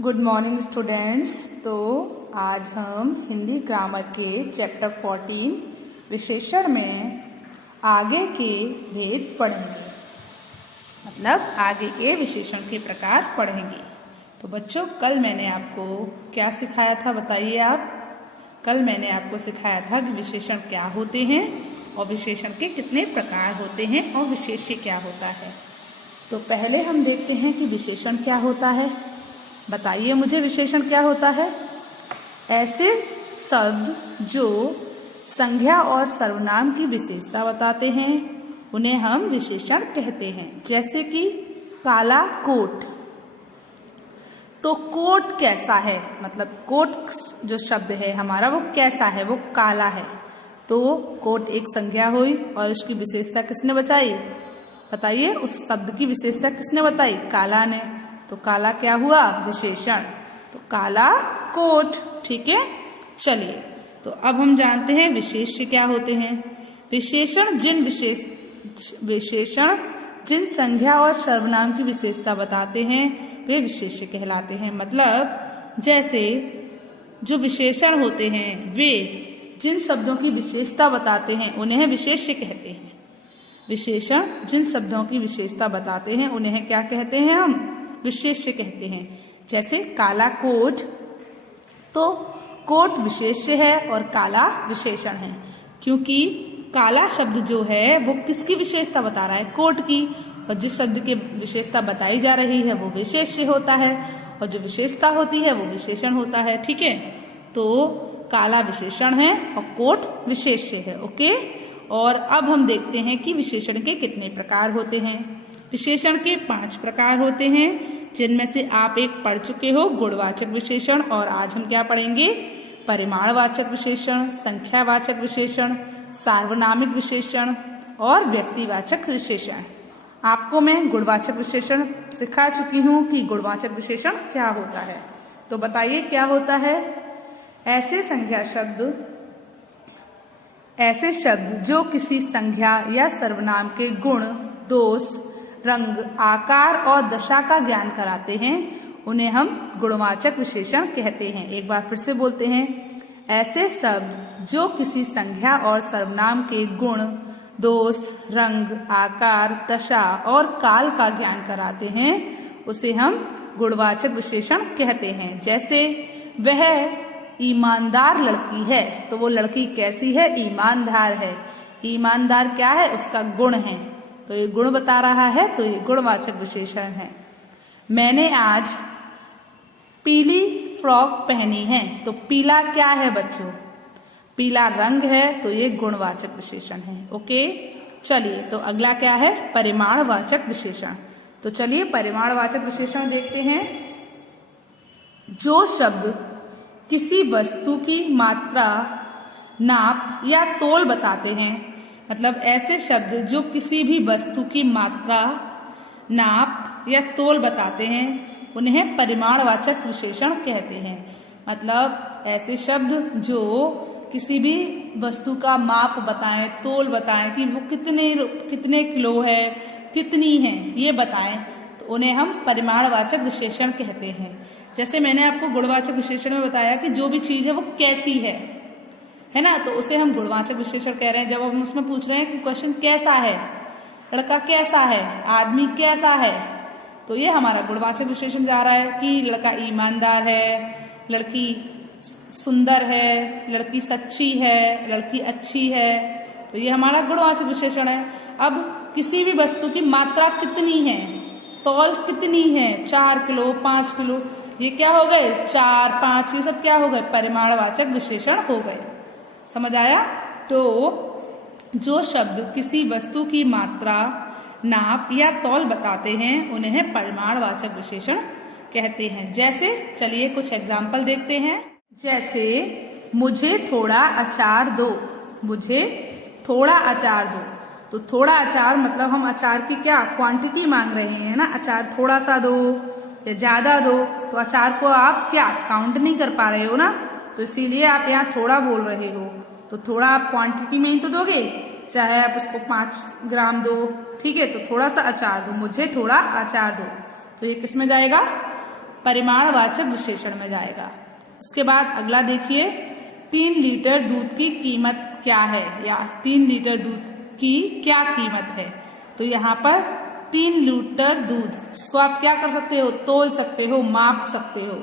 Good morning students. तो आज हम हिंदी ग्रामर के चैप्टर 14 विशेषण में आगे के भेद पढ़ेंगे, मतलब आगे के विशेषण के प्रकार पढ़ेंगे। तो बच्चों, कल मैंने आपको क्या सिखाया था बताइए आप। कल मैंने आपको सिखाया था कि विशेषण क्या होते हैं और विशेषण के कितने प्रकार होते हैं और विशेष्य क्या होता है। तो पहले हम देखते हैं कि विशेषण क्या होता है। बताइए मुझे, विशेषण क्या होता है? ऐसे शब्द जो संज्ञा और सर्वनाम की विशेषता बताते हैं उन्हें हम विशेषण कहते हैं। जैसे कि काला कोट। तो कोट कैसा है, मतलब कोट जो शब्द है हमारा वो कैसा है, वो काला है। तो कोट एक संज्ञा हुई और उसकी विशेषता किसने बताई? बताइए, उस शब्द की विशेषता किसने बताई? काला ने। तो काला क्या हुआ? विशेषण। तो काला कोट। ठीक है, चलिए तो अब हम जानते हैं विशेष्य क्या होते हैं। विशेषण जिन संज्ञा और सर्वनाम की विशेषता बताते हैं वे विशेष्य कहलाते हैं। मतलब जैसे जो विशेषण होते हैं वे जिन शब्दों की विशेषता बताते हैं उन्हें विशेष्य कहते हैं। विशेषण जिन शब्दों की विशेषता बताते हैं उन्हें क्या कहते हैं? हम विशेष्य कहते हैं। जैसे काला कोट, तो कोट विशेष्य है और काला विशेषण है, क्योंकि काला शब्द जो है वो किसकी विशेषता बता रहा है? कोट की। और जिस शब्द की विशेषता बताई जा रही है वो विशेष्य होता है और जो विशेषता होती है वो विशेषण होता है। ठीक है, तो काला विशेषण है और कोट विशेष्य है। ओके, और अब हम देखते हैं कि विशेषण के कितने प्रकार होते हैं। विशेषण के 5 प्रकार होते हैं, जिनमें से आप एक पढ़ चुके हो, गुणवाचक विशेषण। और आज हम क्या पढ़ेंगे? परिमाणवाचक विशेषण, संख्यावाचक विशेषण, सार्वनामिक विशेषण और व्यक्तिवाचक विशेषण। आपको मैं गुणवाचक विशेषण सिखा चुकी हूँ कि गुणवाचक विशेषण क्या होता है। तो बताइए क्या होता है? ऐसे शब्द जो किसी संज्ञा या सर्वनाम के गुण, दोष, रंग, आकार और दशा का ज्ञान कराते हैं उन्हें हम गुणवाचक विशेषण कहते हैं। एक बार फिर से बोलते हैं। ऐसे शब्द जो किसी संज्ञा और सर्वनाम के गुण, दोष, रंग, आकार, दशा और काल का ज्ञान कराते हैं उसे हम गुणवाचक विशेषण कहते हैं। जैसे वह ईमानदार लड़की है, तो वो लड़की कैसी है? ईमानदार है। ईमानदार क्या है? उसका गुण है, तो ये गुण बता रहा है, तो ये गुणवाचक विशेषण है। मैंने आज पीली फ्रॉक पहनी है, तो पीला क्या है बच्चों? पीला रंग है, तो ये गुणवाचक विशेषण है। ओके, चलिए तो अगला क्या है? परिमाणवाचक विशेषण। तो चलिए परिमाणवाचक विशेषण देखते हैं। जो शब्द किसी वस्तु की मात्रा, नाप या तोल बताते हैं, मतलब ऐसे शब्द जो किसी भी वस्तु की मात्रा, नाप या तोल बताते हैं उन्हें परिमाणवाचक विशेषण कहते हैं। मतलब ऐसे शब्द जो किसी भी वस्तु का माप बताएं, तोल बताएं कि वो कितने किलो है, कितनी है, ये बताएं, तो उन्हें हम परिमाणवाचक विशेषण कहते हैं। जैसे मैंने आपको गुणवाचक विशेषण में बताया कि जो भी चीज है वो कैसी है ना, तो उसे हम गुणवाचक विशेषण कह रहे हैं। जब हम उसमें पूछ रहे हैं कि क्वेश्चन कैसा है, लड़का कैसा है, आदमी कैसा है, तो ये हमारा गुणवाचक विशेषण जा रहा है कि लड़का ईमानदार है, लड़की सुंदर है, लड़की सच्ची है, लड़की अच्छी है, तो ये हमारा गुणवाचक विशेषण है। अब किसी भी वस्तु की मात्रा कितनी है, तौल कितनी है, 4 किलो, 5 किलो, ये क्या हो गए? 4, 5, ये सब क्या हो गए? परिमाणवाचक विशेषण हो गए। समझ आया? तो जो शब्द किसी वस्तु की मात्रा, नाप या तौल बताते हैं उन्हें परिमाणवाचक विशेषण कहते हैं। जैसे चलिए कुछ एग्जाम्पल देखते हैं। जैसे मुझे थोड़ा अचार दो, मुझे थोड़ा अचार दो। तो थोड़ा अचार मतलब हम अचार की क्या क्वांटिटी मांग रहे हैं ना, अचार थोड़ा सा दो या ज्यादा दो, तो अचार को आप क्या काउंट नहीं कर पा रहे हो ना, तो इसीलिए आप यहाँ थोड़ा बोल रहे हो। तो थोड़ा आप क्वांटिटी में ही तो दोगे, चाहे आप उसको 5 ग्राम दो, ठीक है, तो थोड़ा सा अचार दो, मुझे थोड़ा अचार दो, तो ये किस में जाएगा? परिमाणवाचक विशेषण में जाएगा। उसके बाद अगला देखिए, 3 लीटर दूध की कीमत क्या है, या 3 लीटर दूध की क्या कीमत है। तो यहाँ पर 3 लीटर दूध, जिसको आप क्या कर सकते हो, तोल सकते हो, माप सकते हो।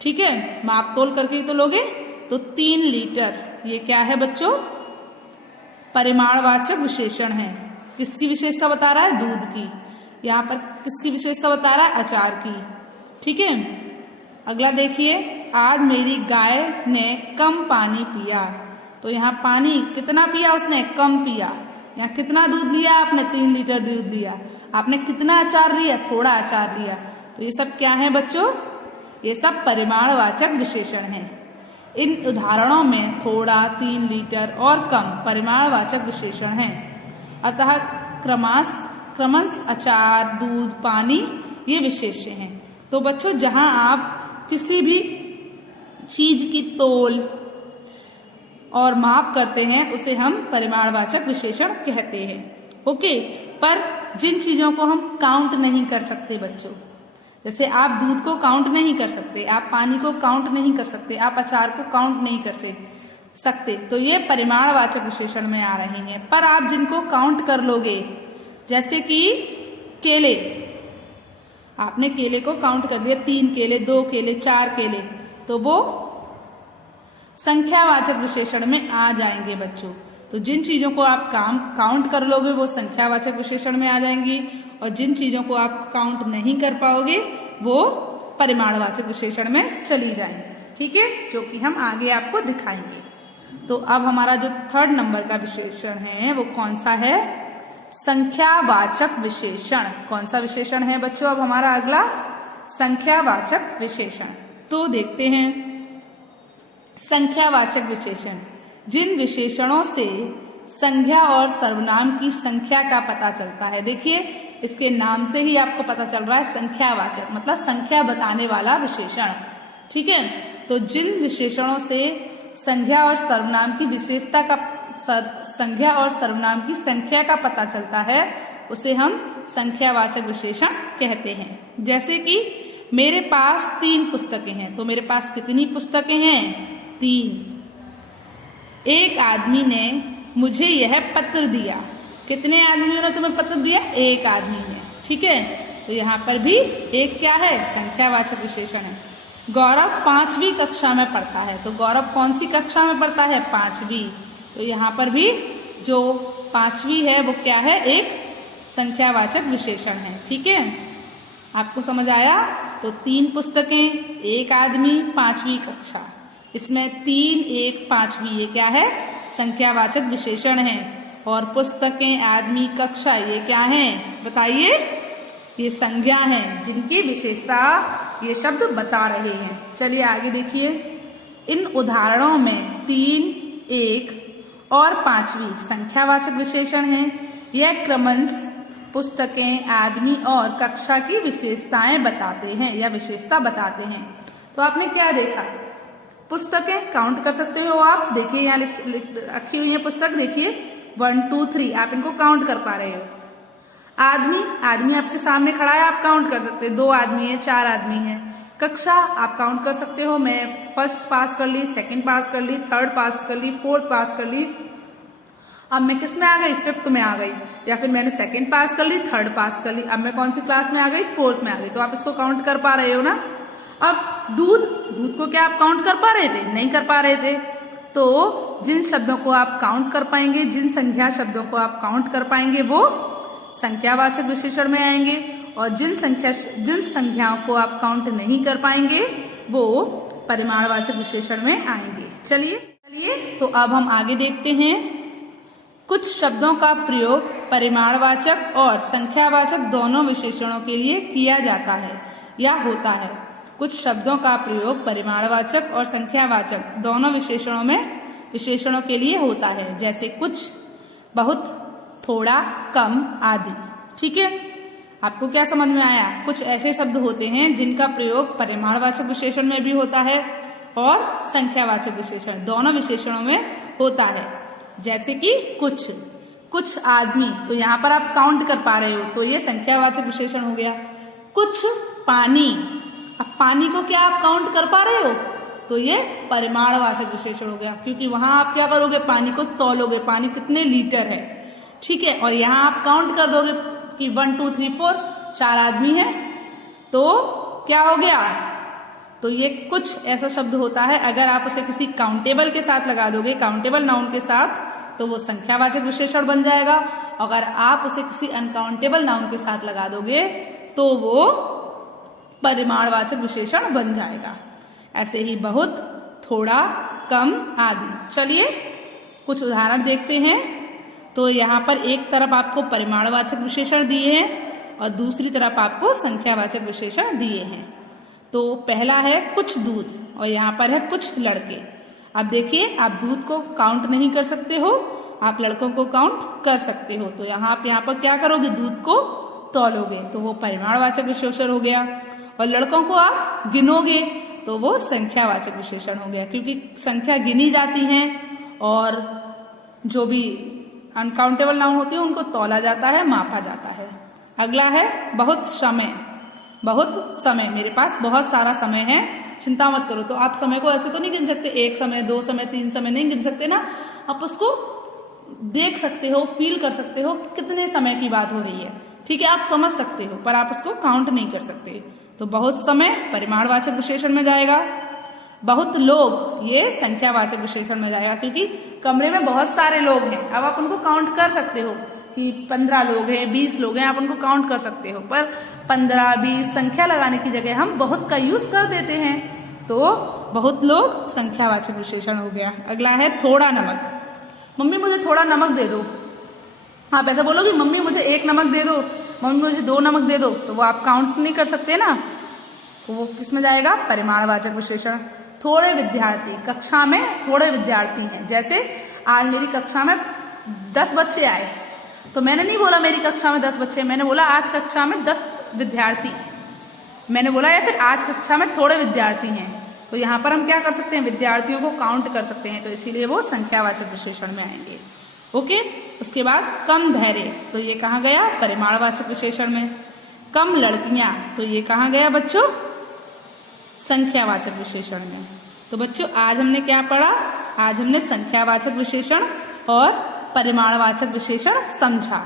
ठीक है, माप तोल करके ही तो लोगे। तो 3 लीटर, ये क्या है बच्चों, परिमाणवाचक विशेषण है। किसकी विशेषता बता रहा है, दूध की। यहाँ पर किसकी विशेषता बता रहा है, अचार की। ठीक है, अगला देखिए, आज मेरी गाय ने कम पानी पिया। तो यहाँ पानी कितना पिया उसने, कम पिया। यहाँ कितना दूध लिया आपने, 3 लीटर दूध लिया। आपने कितना अचार लिया, थोड़ा अचार लिया। तो ये सब क्या है बच्चों, ये सब परिमाणवाचक विशेषण हैं। इन उदाहरणों में थोड़ा, 3 लीटर और कम परिमाणवाचक विशेषण हैं। अतः क्रमश अचार, दूध, पानी ये विशेष्य हैं। तो बच्चों, जहां आप किसी भी चीज की तोल और माप करते हैं उसे हम परिमाणवाचक विशेषण कहते हैं। ओके, पर जिन चीजों को हम काउंट नहीं कर सकते बच्चों, जैसे आप दूध को काउंट नहीं कर सकते, आप पानी को काउंट नहीं कर सकते, आप अचार को काउंट नहीं कर सकते, तो ये परिमाणवाचक विशेषण में आ रहे हैं। पर आप जिनको काउंट कर लोगे, जैसे कि केले, आपने केले को काउंट कर लिया, 3 केले, 2 केले, 4 केले, तो वो संख्यावाचक विशेषण में आ जाएंगे बच्चों। तो जिन चीजों को आप काउंट कर लोगे वो संख्यावाचक विशेषण में आ जाएंगी, और जिन चीजों को आप काउंट नहीं कर पाओगे वो परिमाणवाचक विशेषण में चली जाएंगी। ठीक है, जो कि हम आगे आपको दिखाएंगे। तो अब हमारा जो 3rd नंबर का विशेषण है वो कौन सा है, संख्यावाचक विशेषण। कौन सा विशेषण है बच्चों अब हमारा अगला, संख्यावाचक विशेषण। तो देखते हैं, संख्यावाचक विशेषण, जिन विशेषणों से संज्ञा और सर्वनाम की संख्या का पता चलता है। देखिए, इसके नाम से ही आपको पता चल रहा है संख्यावाचक, मतलब संख्या बताने वाला विशेषण। ठीक है, तो जिन विशेषणों से संज्ञा और सर्वनाम की विशेषता का, संज्ञा और सर्वनाम की संख्या का पता चलता है उसे हम संख्यावाचक विशेषण कहते हैं। जैसे कि मेरे पास 3 पुस्तकें हैं, तो मेरे पास कितनी पुस्तकें हैं, 3। एक आदमी ने मुझे यह पत्र दिया। कितने आदमियों ने तुम्हें पत्र दिया, 1 आदमी ने। ठीक है, तो यहाँ पर भी एक क्या है, संख्यावाचक विशेषण है। गौरव 5वीं कक्षा में पढ़ता है। तो गौरव कौन सी कक्षा में पढ़ता है, 5वीं। तो यहाँ पर भी जो 5वीं है वो क्या है, एक संख्यावाचक विशेषण है। ठीक है, आपको समझ आया। तो 3 पुस्तकें, 1 आदमी, 5वीं कक्षा, इसमें 3, 1, 5वीं, ये क्या है, संख्यावाचक विशेषण है। और पुस्तकें, आदमी, कक्षा, ये क्या है बताइए, ये संज्ञा हैं जिनकी विशेषता ये शब्द बता रहे हैं। चलिए आगे देखिए, इन उदाहरणों में 3, 1 और 5वीं संख्यावाचक विशेषण हैं। यह क्रमश पुस्तकें, आदमी और कक्षा की विशेषताएं बताते हैं या विशेषता बताते हैं। तो आपने क्या देखा, पुस्तकें काउंट कर सकते हो आप। देखिए यहाँ रखी हुई है पुस्तक, देखिए 1, 2, 3, आप इनको काउंट कर पा रहे हो। आदमी आपके सामने खड़ा है, आप काउंट कर सकते हो, 2 आदमी है, 4 आदमी है। कक्षा आप काउंट कर सकते हो, मैं 1st पास कर ली, 2nd पास कर ली, 3rd पास कर ली, 4th पास कर ली। अब मैं किस में आ गई, 5th में आ गई, या फिर मैंने 2nd पास कर ली, 3rd पास कर ली, अब मैं कौन सी क्लास में आ गई, 4th में आ गई। तो आप इसको काउंट कर पा रहे हो ना। अब दूध को क्या आप काउंट कर पा रहे थे, नहीं कर पा रहे थे। तो जिन शब्दों को आप काउंट कर पाएंगे, जिन संख्या शब्दों को आप काउंट कर पाएंगे वो संख्यावाचक विशेषण में आएंगे, और जिन संख्याओं को आप काउंट नहीं कर पाएंगे वो परिमाणवाचक विशेषण में आएंगे। चलिए तो अब हम आगे देखते हैं। कुछ शब्दों का प्रयोग परिमाणवाचक और संख्यावाचक दोनों विशेषणों के लिए किया जाता है या होता है। कुछ शब्दों का प्रयोग परिमाणवाचक और संख्यावाचक दोनों विशेषणों के लिए होता है, जैसे कुछ, बहुत, थोड़ा, कम आदि। ठीक है, आपको क्या समझ में आया। कुछ ऐसे शब्द होते हैं जिनका प्रयोग परिमाणवाचक विशेषण में भी होता है और संख्यावाचक विशेषण, दोनों विशेषणों में होता है। जैसे कि कुछ आदमी, तो यहाँ पर आप काउंट कर पा रहे हो, तो ये संख्यावाचक विशेषण हो गया। कुछ पानी, अब पानी को क्या आप काउंट कर पा रहे हो? तो ये परिमाणवाचक विशेषण हो गया, क्योंकि वहां आप क्या करोगे, पानी को तौलोगे, पानी कितने लीटर है, ठीक है। और यहाँ आप काउंट कर दोगे कि 1 2 3 4 4 आदमी है, तो क्या हो गया? तो ये कुछ ऐसा शब्द होता है, अगर आप उसे किसी काउंटेबल के साथ लगा दोगे, काउंटेबल नाउन के साथ, तो वो संख्यावाचक विशेषण बन जाएगा। अगर आप उसे किसी अनकाउंटेबल नाउन के साथ लगा दोगे तो वो परिमाणवाचक विशेषण बन जाएगा। ऐसे ही बहुत, थोड़ा, कम आदि। चलिए कुछ उदाहरण देखते हैं। तो यहाँ पर एक तरफ आपको परिमाणवाचक विशेषण दिए हैं और दूसरी तरफ आपको संख्यावाचक विशेषण दिए हैं। तो पहला है कुछ दूध और यहाँ पर है कुछ लड़के। अब देखिए, आप दूध को काउंट नहीं कर सकते हो, आप लड़कों को काउंट कर सकते हो। तो यहाँ पर क्या करोगे, दूध को तौलोगे, तो वो परिमाणवाचक विशेषण हो गया। और लड़कों को आप गिनोगे तो वो संख्यावाचक विशेषण हो गया, क्योंकि संख्या गिनी जाती है और जो भी अनकाउंटेबल नाउन होती है उनको तौला जाता है, मापा जाता है। अगला है बहुत समय। बहुत समय, मेरे पास बहुत सारा समय है, चिंता मत करो। तो आप समय को ऐसे तो नहीं गिन सकते, 1 समय 2 समय 3 समय नहीं गिन सकते ना। आप उसको देख सकते हो, फील कर सकते हो कितने समय की बात हो रही है, ठीक है, आप समझ सकते हो, पर आप उसको काउंट नहीं कर सकते। तो बहुत समय परिमाणवाचक विशेषण में जाएगा। बहुत लोग, ये संख्यावाचक विशेषण में जाएगा, क्योंकि कमरे में बहुत सारे लोग हैं। अब आप उनको काउंट कर सकते हो कि 15 लोग हैं, 20 लोग हैं, आप उनको काउंट कर सकते हो, पर 15 20 संख्या लगाने की जगह हम बहुत का यूज कर देते हैं। तो बहुत लोग संख्यावाचक विशेषण हो गया। अगला है थोड़ा नमक। मम्मी मुझे थोड़ा नमक दे दो। आप ऐसा बोलोगे, मम्मी मुझे 1 नमक दे दो, मम्मी मुझे 2 नमक दे दो, तो वो आप काउंट नहीं कर सकते ना। तो वो किस में जाएगा, परिमाणवाचक विशेषण। थोड़े विद्यार्थी, कक्षा में थोड़े विद्यार्थी हैं। जैसे आज मेरी कक्षा में 10 बच्चे आए, तो मैंने नहीं बोला मेरी कक्षा में 10 बच्चे, मैंने बोला आज कक्षा में 10 विद्यार्थी, मैंने बोला, या फिर आज कक्षा में थोड़े विद्यार्थी हैं। तो यहाँ पर हम क्या कर सकते हैं, विद्यार्थियों को काउंट कर सकते हैं, तो इसीलिए वो संख्यावाचक विशेषण में आएंगे। ओके, उसके बाद कम धैर्य, तो ये कहाँ गया, परिमाणवाचक विशेषण में। कम लड़कियां, तो ये कहाँ गया बच्चों, संख्यावाचक विशेषण में। तो बच्चों आज हमने क्या पढ़ा, आज हमने संख्यावाचक विशेषण और परिमाणवाचक विशेषण समझा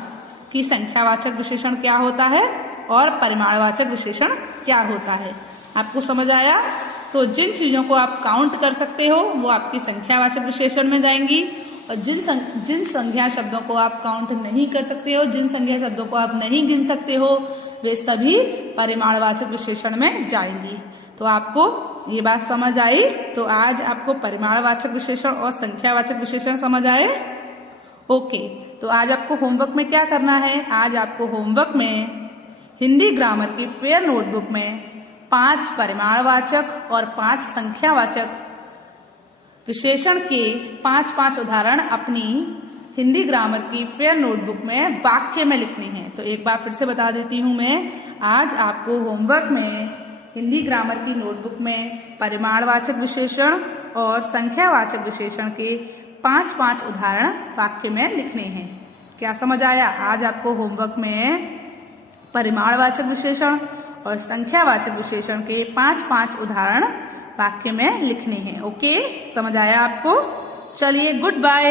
कि संख्यावाचक विशेषण क्या होता है और परिमाणवाचक विशेषण क्या होता है। आपको समझ आया? तो जिन चीजों को आप काउंट कर सकते हो वो आपकी संख्यावाचक विशेषण में जाएंगी, और जिन संख्या शब्दों को आप काउंट नहीं कर सकते हो, जिन संख्या शब्दों को आप नहीं गिन सकते हो, वे सभी परिमाणवाचक विशेषण में जाएंगी। तो आपको ये बात समझ आई? तो आज आपको परिमाणवाचक विशेषण और संख्यावाचक विशेषण समझ आए? ओके, तो आज आपको होमवर्क में क्या करना है, आज आपको होमवर्क में हिंदी ग्रामर की फेयर नोटबुक में 5 परिमाणवाचक और 5 संख्यावाचक विशेषण के 5 उदाहरण अपनी हिंदी ग्रामर की फेयर नोटबुक में वाक्य में लिखने हैं। तो एक बार फिर से बता देती हूँ मैं, आज आपको होमवर्क में हिंदी ग्रामर की नोटबुक में परिमाणवाचक विशेषण और संख्यावाचक विशेषण के 5 उदाहरण वाक्य में लिखने हैं। क्या समझ आया? आज आपको होमवर्क में परिमाणवाचक विशेषण और संख्यावाचक विशेषण के 5 उदाहरण वाक्य में लिखने हैं। ओके, समझ आया आपको? चलिए, गुड बाय।